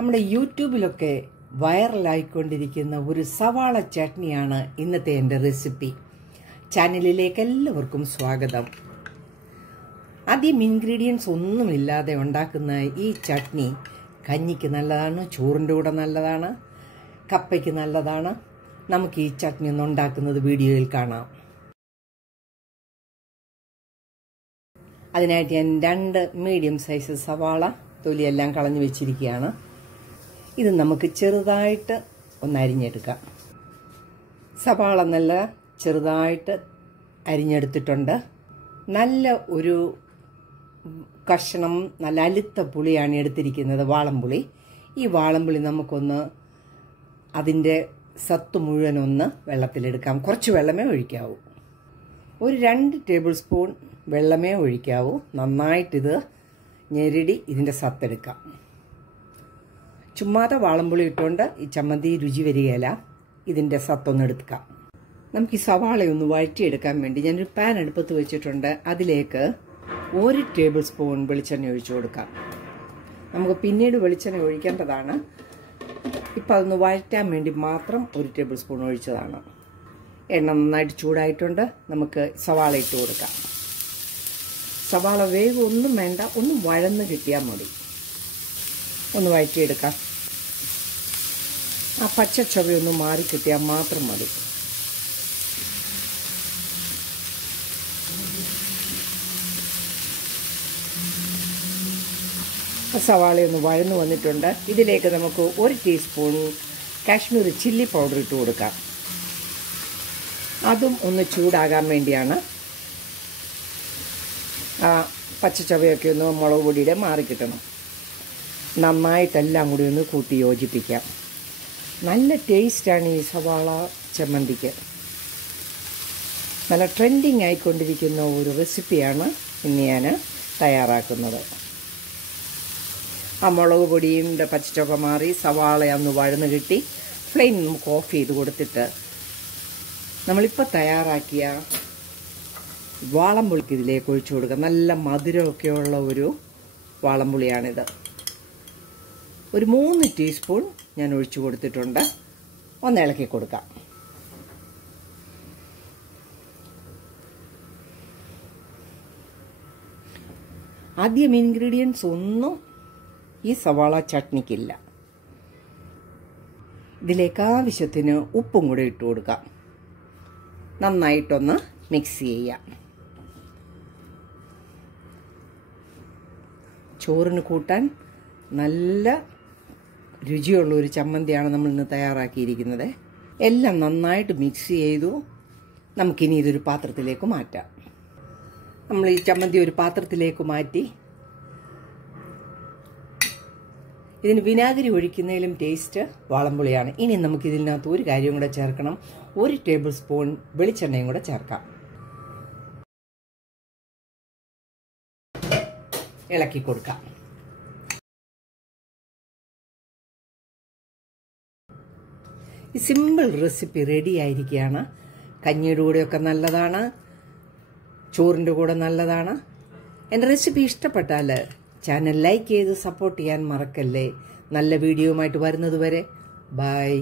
നമ്മുടെ യൂട്യൂബിലൊക്കെ വൈറലായിക്കൊണ്ടിരിക്കുന്ന ഒരു സവാള ചട്നിയാണ് ഇന്നത്തെ എൻ്റെ റെസിപ്പി. ചാനലിലേക്ക് എല്ലാവർക്കും സ്വാഗതം. ആദ്യം ഇൻഗ്രീഡിയൻസ് ഒന്നുമില്ലാതെ ഉണ്ടാക്കുന്ന ഈ ചട്നി കഞ്ഞിക്ക് നല്ലതാണ്, ചോറിൻ്റെ കൂടെ നല്ലതാണ്, കപ്പയ്ക്ക് നല്ലതാണ്. നമുക്ക് ഈ ചട്നി ഒന്ന് ഉണ്ടാക്കുന്നത് വീഡിയോയിൽ കാണാം. അതിനായിട്ട് ഞാൻ 2 മീഡിയം സൈസ് സവാള തൊലിയെല്ലാം കളഞ്ഞു വെച്ചിരിക്കുകയാണ്. ഇത് നമുക്ക് ചെറുതായിട്ട് ഒന്ന് അരിഞ്ഞെടുക്കാം. സവാള നല്ല ചെറുതായിട്ട് അരിഞ്ഞെടുത്തിട്ടുണ്ട്. നല്ല ഒരു കഷ്ണം നല്ല അലുത്ത പുളിയാണ് എടുത്തിരിക്കുന്നത്, വാളംപുളി. ഈ വാളംപുളി നമുക്കൊന്ന് അതിൻ്റെ സത്ത് മുഴുവനൊന്ന് വെള്ളത്തിലെടുക്കാം. കുറച്ച് വെള്ളമേ ഒഴിക്കാവൂ. ഒരു 2 ടേബിൾ സ്പൂൺ വെള്ളമേ ഒഴിക്കാവൂ. നന്നായിട്ടിത് ഞെരടി ഇതിൻ്റെ സത്തെടുക്കാം. ചുമ്മാതെ വാളംപുളി ഇട്ടുകൊണ്ട് ഈ ചമ്മന്തി രുചി വരികയില്ല. ഇതിൻ്റെ സത്തൊന്ന് എടുക്കാം. നമുക്ക് ഈ സവാളയൊന്ന് വഴറ്റിയെടുക്കാൻ വേണ്ടി ഞാനൊരു പാൻ അടുപ്പത്ത് വെച്ചിട്ടുണ്ട്. അതിലേക്ക് 1 ടേബിൾ സ്പൂൺ വെളിച്ചെണ്ണ ഒഴിച്ചു കൊടുക്കാം. നമുക്ക് പിന്നീട് വെളിച്ചെണ്ണ ഒഴിക്കേണ്ടതാണ്. ഇപ്പം അതൊന്ന് വഴറ്റാൻ വേണ്ടി മാത്രം 1 ടേബിൾ സ്പൂൺ ഒഴിച്ചതാണ്. എണ്ണ നന്നായിട്ട് ചൂടായിട്ടുണ്ട്. നമുക്ക് സവാള ഇട്ട് കൊടുക്കാം. സവാള വേഗം ഒന്നും വേണ്ട, ഒന്ന് വഴന്ന് കിട്ടിയാൽ മതി. ഒന്ന് വഴറ്റിയെടുക്കാം. ആ പച്ച ചൊവയൊന്ന് മാറി കിട്ടിയാൽ മാത്രം മതി. സവാളയൊന്ന് വഴന്നു വന്നിട്ടുണ്ട്. ഇതിലേക്ക് നമുക്ക് 1 ടീസ്പൂൺ കാശ്മീരി ചില്ലി പൗഡർ ഇട്ട് കൊടുക്കാം. അതും ഒന്ന് ചൂടാകാൻ വേണ്ടിയാണ്. പച്ചച്ചവയൊക്കെ ഒന്ന് മുളക് പൊടിയുടെ മാറിക്കിട്ടണം. നന്നായിട്ടെല്ലാം കൂടി ഒന്ന് കൂട്ടി യോജിപ്പിക്കാം. നല്ല ടേസ്റ്റാണ് ഈ സവാള ചമ്മന്തിക്ക്. നല്ല ട്രെൻഡിങ് ആയിക്കൊണ്ടിരിക്കുന്ന ഒരു റെസിപ്പിയാണ് ഇന്ന് ഞാൻ തയ്യാറാക്കുന്നത്. ആ മുളക് പൊടിയുടെ പച്ചച്ചൊക്കെ മാറി സവാള ഒന്ന് വഴന്ന് കിട്ടി. ഫ്ലെയിം നമുക്ക് ഓഫ് ചെയ്ത് കൊടുത്തിട്ട് നമ്മളിപ്പോൾ തയ്യാറാക്കിയ വാളംപുളിക്ക് ഇതിലേക്ക് ഒഴിച്ചു കൊടുക്കുക. നല്ല മധുരമൊക്കെയുള്ള ഒരു വാളംപുളിയാണിത്. ഒരു 3 ടീസ്പൂൺ ഞാൻ ഒഴിച്ചു കൊടുത്തിട്ടുണ്ട്. ഒന്ന് ഇളക്കി കൊടുക്കാം. ആദ്യം ഇൻഗ്രീഡിയൻസ് ഒന്നും ഈ സവാള ചട്നിക്കില്ല. ഇതിലേക്ക് ആവശ്യത്തിന് ഉപ്പും കൂടെ ഇട്ട് കൊടുക്കാം. നന്നായിട്ടൊന്ന് മിക്സ് ചെയ്യാം. ചോറിന് കൂട്ടാൻ നല്ല രുചിയുള്ള ഒരു ചമ്മന്തിയാണ് നമ്മൾ ഇന്ന് തയ്യാറാക്കിയിരിക്കുന്നത്. എല്ലാം നന്നായിട്ട് മിക്സ് ചെയ്തു. നമുക്കിനി ഇതൊരു പാത്രത്തിലേക്ക് മാറ്റാം. നമ്മൾ ഈ ചമ്മന്തി ഒരു പാത്രത്തിലേക്ക് മാറ്റി. ഇതിന് വിനാഗിരി ഒഴിക്കുന്നതിലും ടേസ്റ്റ് വാളംപുളിയാണ്. ഇനി നമുക്ക് ഇതിനകത്ത് ഒരു കാര്യം കൂടെ ചേർക്കണം. 1 ടേബിൾ സ്പൂൺ വെളിച്ചെണ്ണയും കൂടെ ചേർക്കാം. ഇളക്കി കൊടുക്കാം. ഈ സിമ്പിൾ റെസിപ്പി റെഡി ആയിരിക്കുകയാണ്. കഞ്ഞിയുടെ കൂടെയൊക്കെ നല്ലതാണ്, ചോറിൻ്റെ കൂടെ നല്ലതാണ്. എൻ്റെ റെസിപ്പി ഇഷ്ടപ്പെട്ടാൽ ചാനൽ ലൈക്ക് ചെയ്ത് സപ്പോർട്ട് ചെയ്യാൻ മറക്കല്ലേ. നല്ല വീഡിയോയുമായിട്ട് വരുന്നത് വരെ ബൈ.